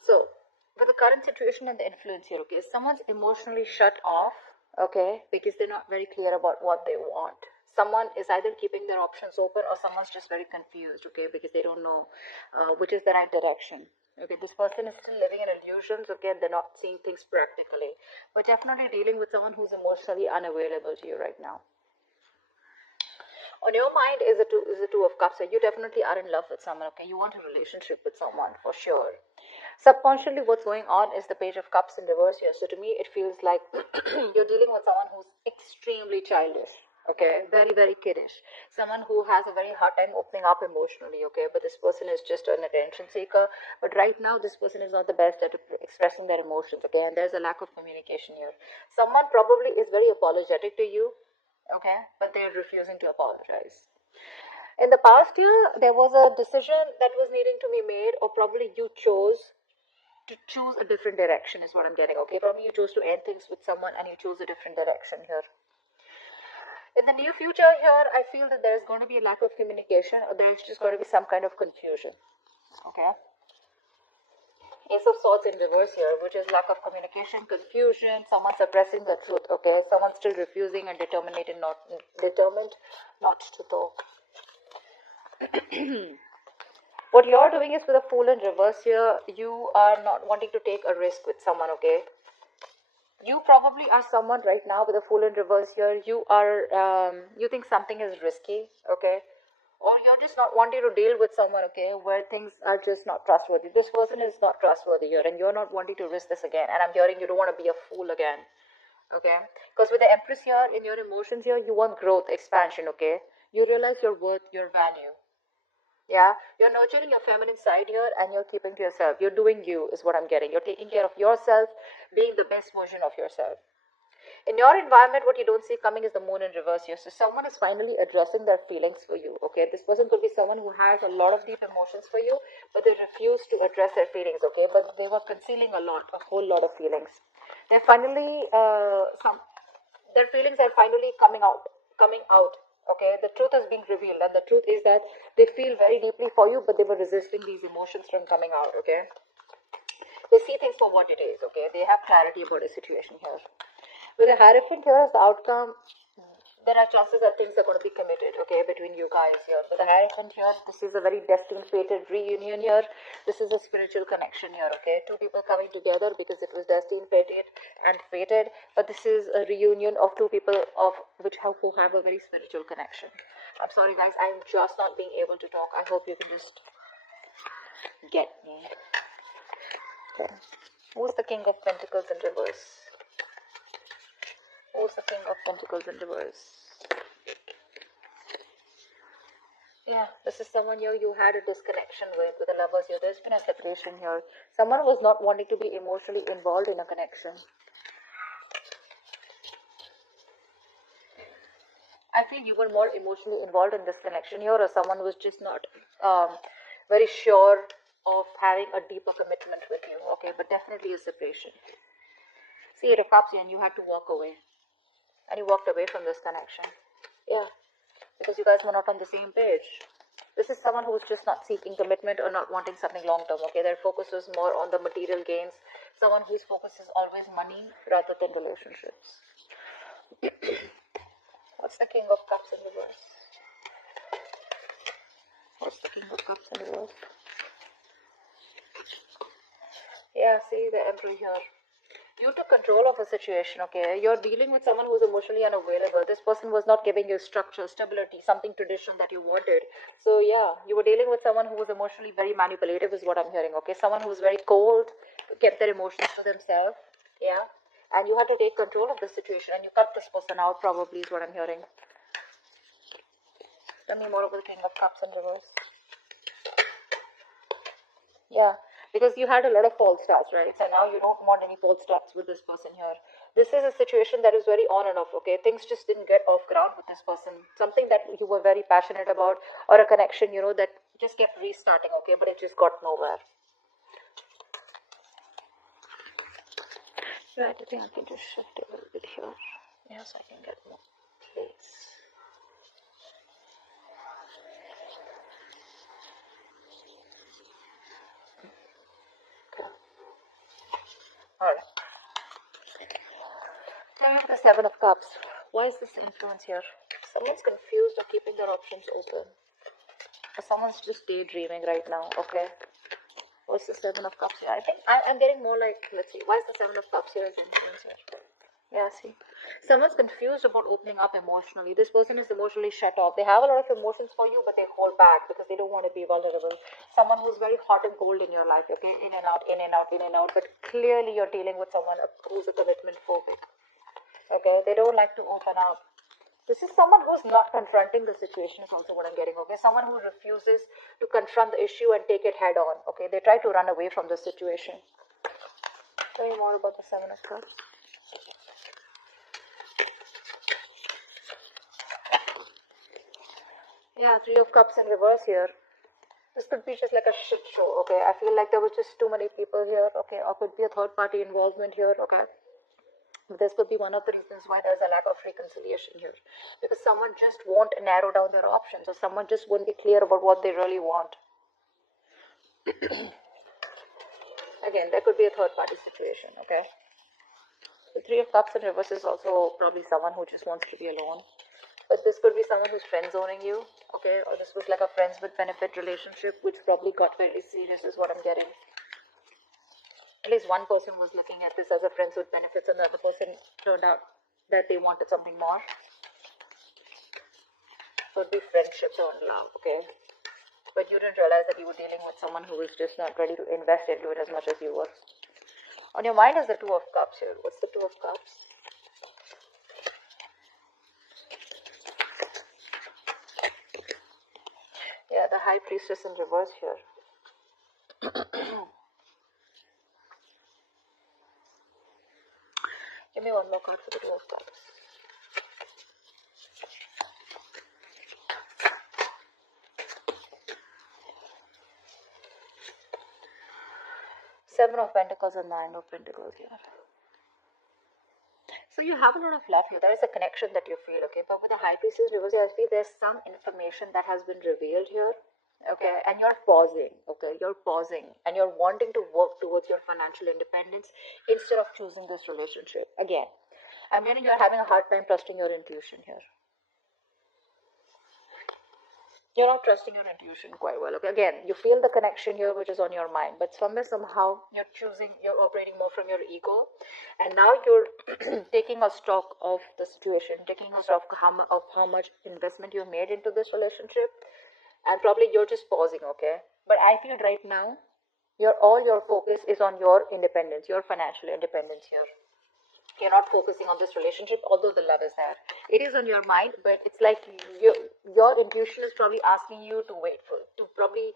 So, with the current situation and the influence here, okay, someone's emotionally shut off, okay, because they're not very clear about what they want. Someone is either keeping their options open or someone's just very confused, okay, because they don't know which is the right direction. Okay, this person is still living in illusions, okay, and they're not seeing things practically. But definitely dealing with someone who's emotionally unavailable to you right now. On your mind is the two of cups. So you definitely are in love with someone, okay? You want a relationship with someone for sure. Subconsciously, what's going on is the page of cups in reverse here. So to me, it feels like you're dealing with someone who's extremely childish, okay? Very, very kiddish. Someone who has a very hard time opening up emotionally, okay? But this person is just an attention seeker. But right now, this person is not the best at expressing their emotions, okay? And there's a lack of communication here. Someone probably is very apologetic to you, okay? But they're refusing to apologize. In the past year, there was a decision that was needing to be made, or probably you chose to choose a different direction is what I'm getting, okay? Probably you chose to end things with someone and you chose a different direction here. In the near future here, I feel that there's going to be a lack of communication, or there's just going to be some kind of confusion, okay? Ace of Swords in reverse here, which is lack of communication, confusion, someone suppressing the truth, okay? Someone still refusing and determined not to talk. What you're doing is with a Fool in reverse here, you are not wanting to take a risk with someone, okay? You probably are someone right now with a Fool in reverse here. You are, you think something is risky, okay? Or you're just not wanting to deal with someone, okay, where things are just not trustworthy. This person is not trustworthy here, and you're not wanting to risk this again. And I'm hearing you don't want to be a fool again, okay? Because with the Empress here, in your emotions here, you want growth, expansion, okay? You realize your worth, your value. Yeah, you're nurturing your feminine side here and you're keeping to yourself. You're doing you, is what I'm getting. You're taking care of yourself, being the best version of yourself. In your environment, what you don't see coming is the Moon in reverse here. So someone is finally addressing their feelings for you, okay? This person could be someone who has a lot of deep emotions for you, but they refuse to address their feelings, okay? But they were concealing a whole lot of feelings. They're finally, their feelings are finally coming out, okay? The truth is being revealed, and the truth is that they feel very deeply for you, but they were resisting these emotions from coming out, okay? They see things for what it is, okay? They have clarity about a situation here. With a Hierophant here as the outcome, there are chances that things are going to be committed, okay, between you guys here. With the Hierophant here, this is a very destined, fated reunion here. This is a spiritual connection here, okay? Two people coming together because it was destined, fated, but this is a reunion of two people who have a very spiritual connection. I'm sorry, guys, I'm just not being able to talk. I hope you can just get me. Okay. Who's the King of Pentacles in reverse? Who's the King of Pentacles in reverse? Yeah, this is someone you had a disconnection with the Lovers here. There's been a separation here. Someone was not wanting to be emotionally involved in a connection. I feel you were more emotionally involved in this connection here, or someone was just not very sure of having a deeper commitment with you. Okay, but definitely a separation. See, it comes and you had to walk away. And you walked away from this connection. Yeah, because you guys were not on the same page. This is someone who's just not seeking commitment or not wanting something long term, okay? Their focus is more on the material gains. Someone whose focus is always money rather than relationships. What's the King of Cups in reverse? What's the King of Cups in reverse? Yeah, see the Emperor here. You took control of a situation, okay? You're dealing with someone who's emotionally unavailable. This person was not giving you structure, stability, something traditional that you wanted. So yeah, you were dealing with someone who was emotionally very manipulative is what I'm hearing, okay? Someone who's very cold, kept their emotions to themselves, yeah? And you had to take control of the situation and you cut this person out probably is what I'm hearing. Tell me more about the King of Cups in reverse. Yeah, because you had a lot of false starts, right? So now you don't want any false starts with this person here. This is a situation that is very on and off, okay? Things just didn't get off ground with this person. Something that you were very passionate about, or a connection, that just kept restarting, okay? But it just got nowhere. Right, I think I can just shift it a little bit here. Yes, I can get more place. Alright. Now the Seven of Cups. Why is this influence here? Someone's confused or keeping their options open. Or someone's just daydreaming right now, okay? What's the Seven of Cups here? I think I'm getting more like, let's see, why is the Seven of Cups here as influence here? Yeah, see. Someone's confused about opening up emotionally. This person is emotionally shut off. They have a lot of emotions for you, but they hold back because they don't want to be vulnerable. Someone who's very hot and cold in your life, okay? In and out, in and out, in and out. But clearly you're dealing with someone who's a commitment phobic. Okay? They don't like to open up. This is someone who's not confronting the situation is also what I'm getting, okay? Someone who refuses to confront the issue and take it head on, okay? They try to run away from the situation. Tell me more about the Seven of Cups. Yeah, Three of Cups in reverse here. This could be just like a shit show, okay? I feel like there was just too many people here, okay? Or could be a third party involvement here, okay? This could be one of the reasons why there's a lack of reconciliation here. Because someone just won't narrow down their options, or someone just won't be clear about what they really want. Again, there could be a third party situation, okay? The Three of Cups in reverse is also probably someone who just wants to be alone. But this could be someone who's friend zoning you, okay? Or this was like a friends with benefit relationship, which probably got very serious is what I'm getting. At least one person was looking at this as a friends with benefits, and the other person turned out that they wanted something more. So it'd be friendship or love, okay? But you didn't realize that you were dealing with someone who was just not ready to invest into it as much as you were. On your mind is the Two of Cups here. What's the Two of Cups? Yeah, the High Priestess in reverse here. Give me one more card for the Two of Cups. Seven of Pentacles and Nine of Pentacles here. So you have a lot of love here. There is a connection that you feel, okay? But with the High Priestess reverse, I feel there's some information that has been revealed here, okay? And you're pausing, okay? You're pausing and you're wanting to work towards your financial independence instead of choosing this relationship. Again, I'm getting you're having a hard time trusting your intuition here. You're not trusting your intuition quite well, okay? Again, you feel the connection here which is on your mind, but somehow you're operating more from your ego, and now you're taking a stock of the situation, taking a stock of how much investment you made into this relationship, and probably you're just pausing, okay? But I feel right now, all your focus is on your independence, your financial independence here. You're not focusing on this relationship, although the love is there. It is on your mind, but it's like your intuition is probably asking you to wait to probably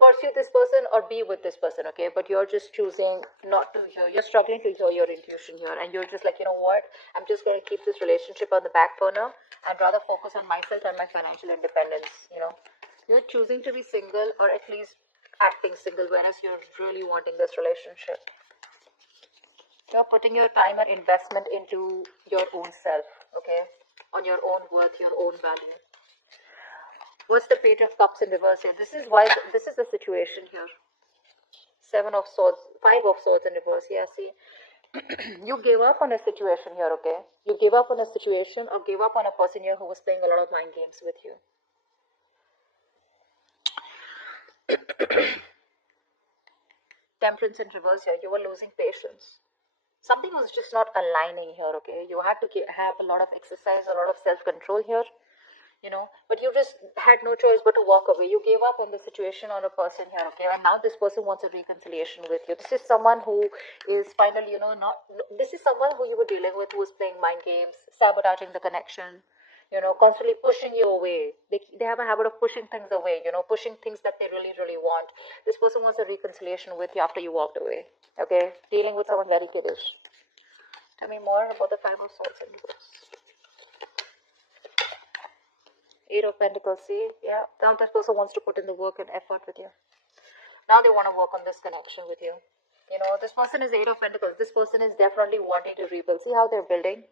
pursue this person or be with this person, okay? But you're just choosing not to hear. You're struggling to hear your intuition here, and you're just like, you know what? I'm just going to keep this relationship on the back burner and rather focus on myself and my financial independence, you know? You're choosing to be single, or at least acting single, whereas you're really wanting this relationship. You're putting your time and investment into your own self, okay? On your own worth, your own value. What's the Page of Cups in reverse here? This is the situation here. Seven of Swords, Five of Swords in reverse. Yeah, see? You gave up on a situation here, okay? You gave up on a situation or gave up on a person here who was playing a lot of mind games with you. Temperance in reverse here. You were losing patience. Something was just not aligning here, okay? You had to have a lot of exercise, a lot of self-control here, you know, but you just had no choice but to walk away. You gave up on the situation on a person here, okay? And now this person wants a reconciliation with you. This is someone who is finally, you know, this is someone who you were dealing with who was playing mind games, sabotaging the connection, you know, constantly pushing you away. They have a habit of pushing things away, you know, pushing things that they really, really want. This person wants a reconciliation with you after you walked away, okay? Dealing with someone very kiddish. Tell me more about the Five of Swords in reverse. Eight of Pentacles, see? Yeah, now this person wants to put in the work and effort with you. Now they want to work on this connection with you. You know, this person is Eight of Pentacles. This person is definitely wanting to rebuild. See how they're building?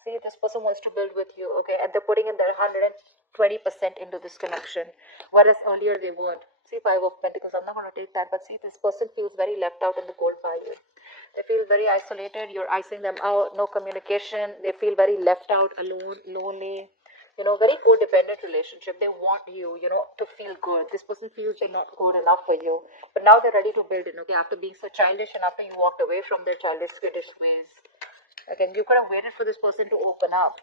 See, this person wants to build with you, okay? And they're putting in their 120% into this connection. Whereas earlier they weren't. See, Five of Pentacles, I'm not going to take that. But see, this person feels very left out in the cold by you. They feel very isolated. You're icing them out. No communication. They feel very left out, alone, lonely. You know, very codependent relationship. They want you, you know, to feel good. This person feels they're not good enough for you. But now they're ready to build in, okay, after being so childish and after you walked away from their childish, skittish ways. Again, you could have waited for this person to open up.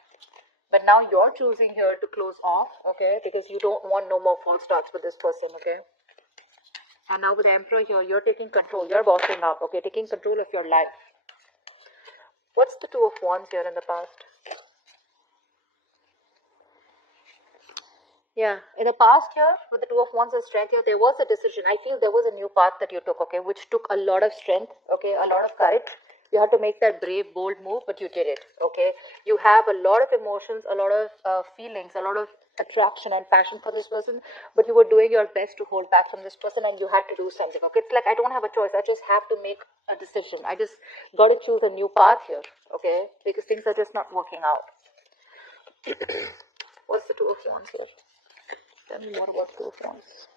But now you're choosing here to close off, okay, because you don't want no more false starts with this person, okay. And now with the Emperor here, you're taking control. You're bossing up, okay, taking control of your life. What's the Two of Wands here in the past? Yeah, in the past here, with the Two of Wands and strength here, there was a decision. I feel there was a new path that you took, okay, which took a lot of strength, okay, a lot of courage. You had to make that brave, bold move, but you did it, okay. You have a lot of emotions, a lot of feelings, a lot of attraction and passion for this person, but you were doing your best to hold back from this person and you had to do something, okay. It's like, I don't have a choice. I just have to make a decision. I just got to choose a new path here, okay, because things are just not working out. What's the Two of Wands here? Tell me more about Two of Wands.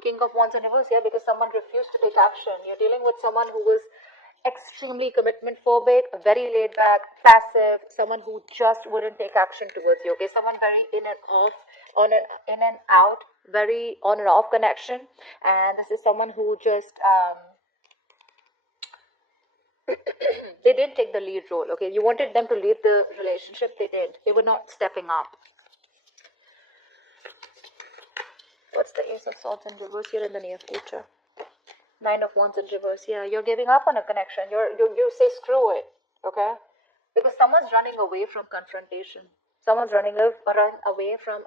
King of Wands in reverse here, because someone refused to take action. You're dealing with someone who was extremely commitment phobic, very laid back, passive, someone who just wouldn't take action towards you, okay? Someone very in and off, in and out, very on and off connection. And this is someone who just they didn't take the lead role, okay? You wanted them to lead the relationship, they didn't. They were not stepping up. What's the Ace of Swords in reverse here in the near future? Nine of Wands in reverse. Yeah, you're giving up on a connection. You say screw it, okay? Because someone's running away from confrontation. Someone's running away from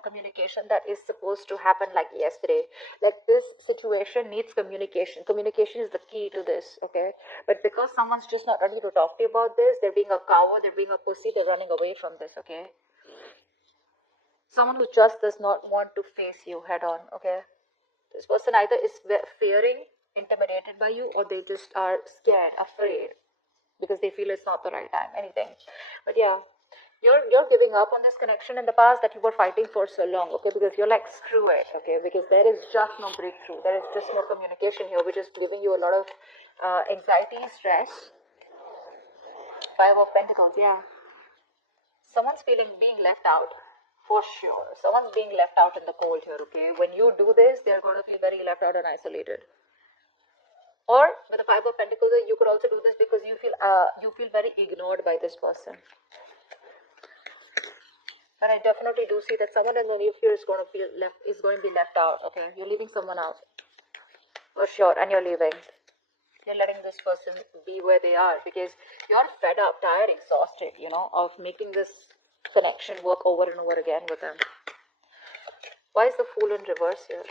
communication that is supposed to happen like yesterday. Like, this situation needs communication. Communication is the key to this, okay? But because someone's just not ready to talk to you about this, they're being a coward, they're being a pussy, they're running away from this, okay? Someone who just does not want to face you head on, okay? This person either is fearing, intimidated by you, or they just are scared, afraid, because they feel it's not the right time, anything. But yeah, you're giving up on this connection in the past that you were fighting for so long, okay? Because you're like, screw it, okay? Because there is just no breakthrough. There is just no communication here, which is giving you a lot of anxiety, stress. Five of Pentacles, yeah. Someone's being left out. For sure. Someone's being left out in the cold here, okay? When you do this, they're going to feel very left out and isolated. Or, with the Five of Pentacles, you could also do this because you feel very ignored by this person. But I definitely do see that someone in the near future is going to be left out, okay? You're leaving someone out. For sure, and you're leaving. You're letting this person be where they are because you're fed up, tired, exhausted, you know, of making this connection work over and over again with them. Why is the Fool in reverse here?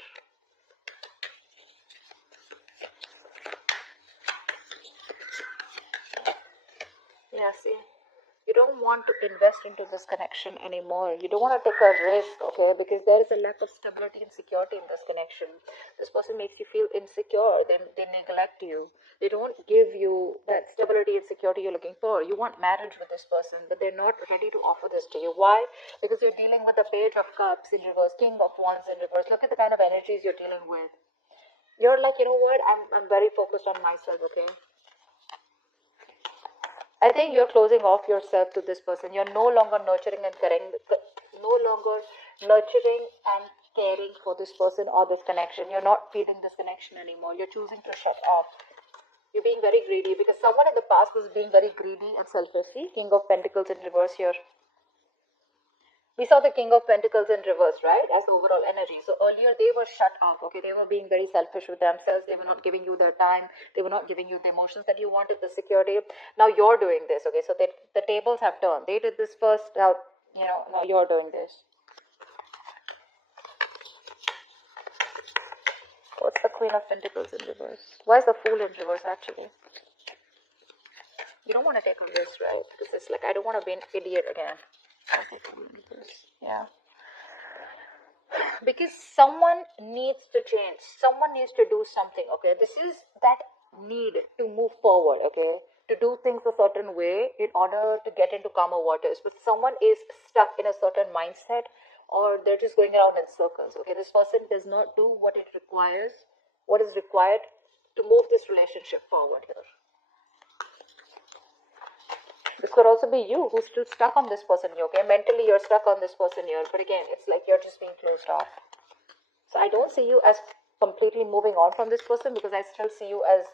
Yeah, see, you don't want to invest into this connection anymore. You don't want to take a risk, okay? Because there is a lack of stability and security in this connection. This person makes you feel insecure. They neglect you. They don't give you that stability and security you're looking for. You want marriage with this person, but they're not ready to offer this to you. Why? Because you're dealing with the Page of Cups in reverse, King of Wands in reverse. Look at the kind of energies you're dealing with. You're like, you know what? I'm very focused on myself, okay? I think you're closing off yourself to this person. You're no longer nurturing and caring for this person or this connection. You're not feeding this connection anymore. You're choosing to shut off. You're being very greedy because someone in the past was being very greedy and selfish. See, King of Pentacles in reverse here. We saw the King of Pentacles in reverse, right, as overall energy. So earlier they were shut off, okay? They were being very selfish with themselves. They were not giving you their time. They were not giving you the emotions that you wanted, the security. Now you're doing this, okay? So the tables have turned. They did this first, now you're doing this. What's the Queen of Pentacles in reverse? Why is the Fool in reverse, actually? You don't want to take a risk, right? Because it's like, I don't want to be an idiot again. Yeah. Because someone needs to change. Someone needs to do something, okay? This is that need to move forward, okay? To do things a certain way in order to get into calmer waters. But someone is stuck in a certain mindset or they're just going around in circles, okay? This person does not do what is required to move this relationship forward here. This could also be you who's still stuck on this person here, okay? Mentally, you're stuck on this person here. But again, it's like you're just being closed off. So I don't see you as completely moving on from this person, because I still see you as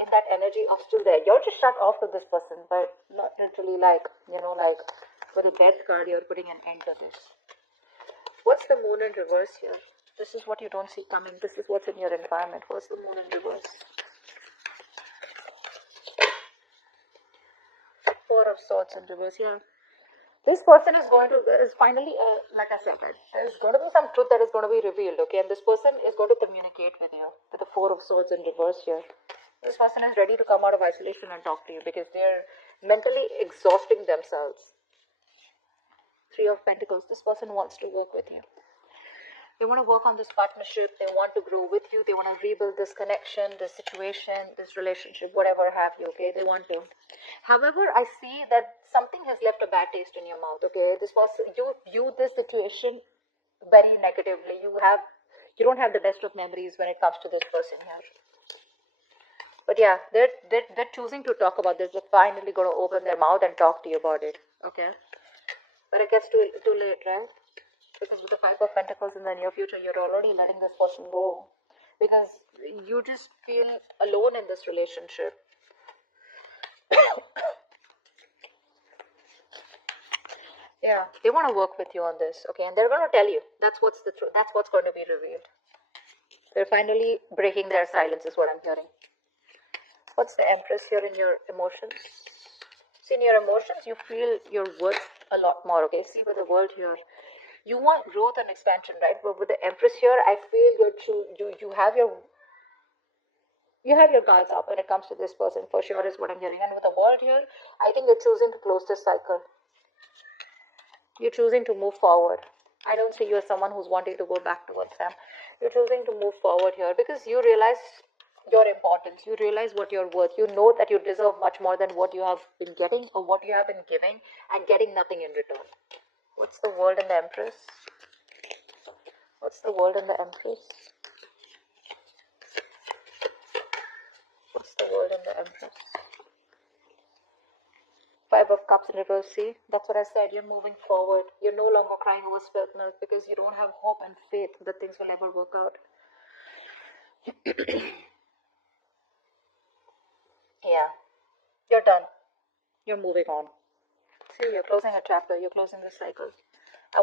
in that energy of still there. You're just shut off with this person, but not literally like, like with a death card, you're putting an end to this. What's the moon in reverse here? This is what you don't see coming. This is what's in your environment. What's the moon in reverse? Four of Swords in reverse, yeah. This person is finally, like I said, right, there's going to be some truth that is going to be revealed, okay? And this person is going to communicate with you, with the Four of Swords in reverse here. This person is ready to come out of isolation and talk to you, because they're mentally exhausting themselves. Three of Pentacles, this person wants to work with you. They want to work on this partnership. They want to grow with you. They want to rebuild this connection, this situation, this relationship, whatever have you, okay? They want to. However, I see that something has left a bad taste in your mouth, okay? This was, you view this situation very negatively. You don't have the best of memories when it comes to this person here. But yeah, they're choosing to talk about this. They're finally going to open their mouth and talk to you about it, okay? But it gets too late, right? Because with the Five of Pentacles in the near future, you're already letting this person go. Because you just feel alone in this relationship. Yeah, they want to work with you on this, okay? And they're going to tell you. That's what's the truth. That's what's going to be revealed. They're finally breaking their silence, is what I'm hearing. What's the Empress here in your emotions? See, in your emotions, you feel you're worth a lot more, okay? See, with the world here, you want growth and expansion, right? But with the Empress here, I feel you have your guards up when it comes to this person, for sure, is what I'm hearing. And with the world here, I think you're choosing to close this cycle. You're choosing to move forward. I don't see you as someone who's wanting to go back towards them. You're choosing to move forward here because you realize your importance. You realize what you're worth. You know that you deserve much more than what you have been getting or what you have been giving and getting nothing in return. What's the world and the Empress? What's the world and the Empress? What's the world and the Empress? Five of Cups in reverse. See, that's what I said. You're moving forward. You're no longer crying over spilt milk because you don't have hope and faith that things will ever work out. Yeah, you're done. You're moving on. See, you're closing a chapter. You're closing this cycle.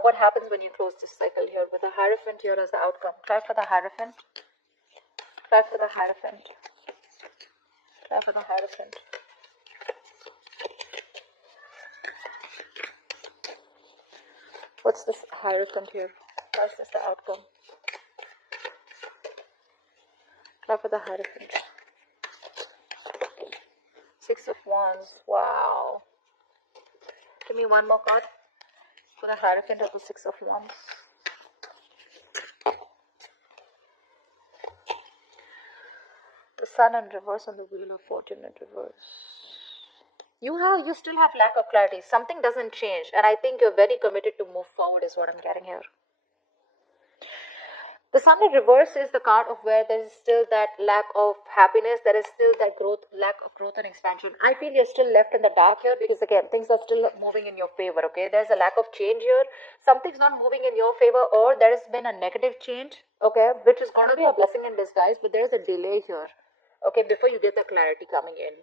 What happens when you close this cycle here with the Hierophant here as the outcome? Try for the Hierophant. Try for the Hierophant. Try for the Hierophant. What's this Hierophant here? Why is this the outcome? Try for the Hierophant. Six of Wands. Wow. Give me one more card for the Hierophant of the Six of Wands. The Sun in reverse and the Wheel of Fortune in reverse. You still have lack of clarity. Something doesn't change, and I think you're very committed to move forward is what I'm getting here. The Sun in reverse is the card of where there is still that lack of happiness, there is still that lack of growth and expansion. I feel you're still left in the dark here because again, things are still moving in your favor, okay? There's a lack of change here. Something's not moving in your favor, or there has been a negative change, okay? Which is going to be a blessing in disguise, but there's a delay here, okay? Before you get the clarity coming in.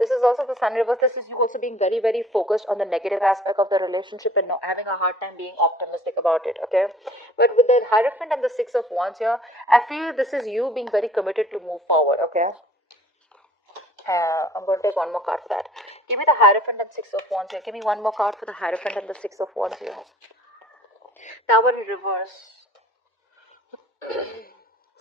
This is also the Sun reverse. This is you also being very, very focused on the negative aspect of the relationship and not having a hard time being optimistic about it, okay? But with the Hierophant and the Six of Wands here, I feel this is you being very committed to move forward, okay? I'm going to take one more card for that. Give me the Hierophant and Six of Wands here. Give me one more card for the Hierophant and the Six of Wands here. Tower in reverse.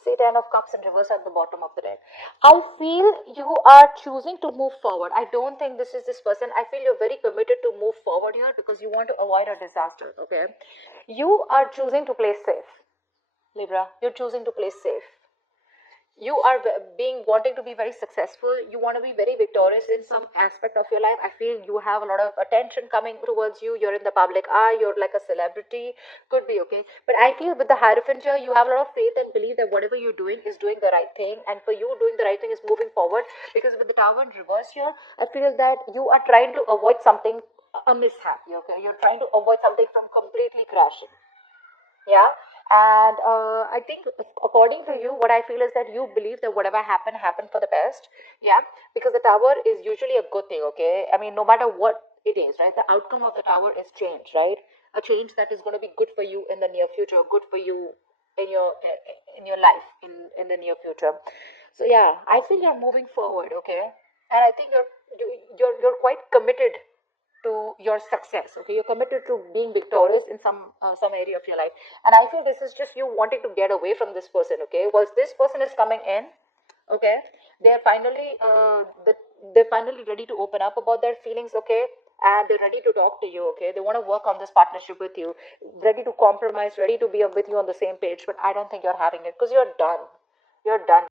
See, Ten of Cups in reverse at the bottom of the deck. I feel you are choosing to move forward. I don't think this is this person. I feel you're very committed to move forward here because you want to avoid a disaster, okay? You are choosing to play safe, Libra. You're choosing to play safe. you are wanting to be very successful. You want to be very victorious in some aspect of your life. I feel you have a lot of attention coming towards you. You're in the public eye. You're like a celebrity. Could be, okay. But I feel with the Hierophant here, you have a lot of faith and belief that whatever you're doing is doing the right thing. And for you, doing the right thing is moving forward. Because with the Tower in reverse here, I feel that you are trying to avoid something, a mishap. Okay. You're trying to avoid something from completely crashing. Yeah. And I think according to you, what I feel is that you believe that whatever happened for the best. Yeah. Because the Tower is usually a good thing. Okay. I mean, no matter what it is, right, the outcome of the Tower is change, right? A change that is going to be good for you in the near future, good for you in your life in the near future. So yeah, I feel you're moving forward. Okay. And I think you're quite committed to your success. Okay, you're committed to being victorious in some area of your life. And I feel this is just you wanting to get away from this person. Okay, once this person is coming in, okay, they're finally they're finally ready to open up about their feelings. Okay, and they're ready to talk to you. Okay, they want to work on this partnership with you, ready to compromise, ready to be with you on the same page. But I don't think you're having it, because you're done. You're done.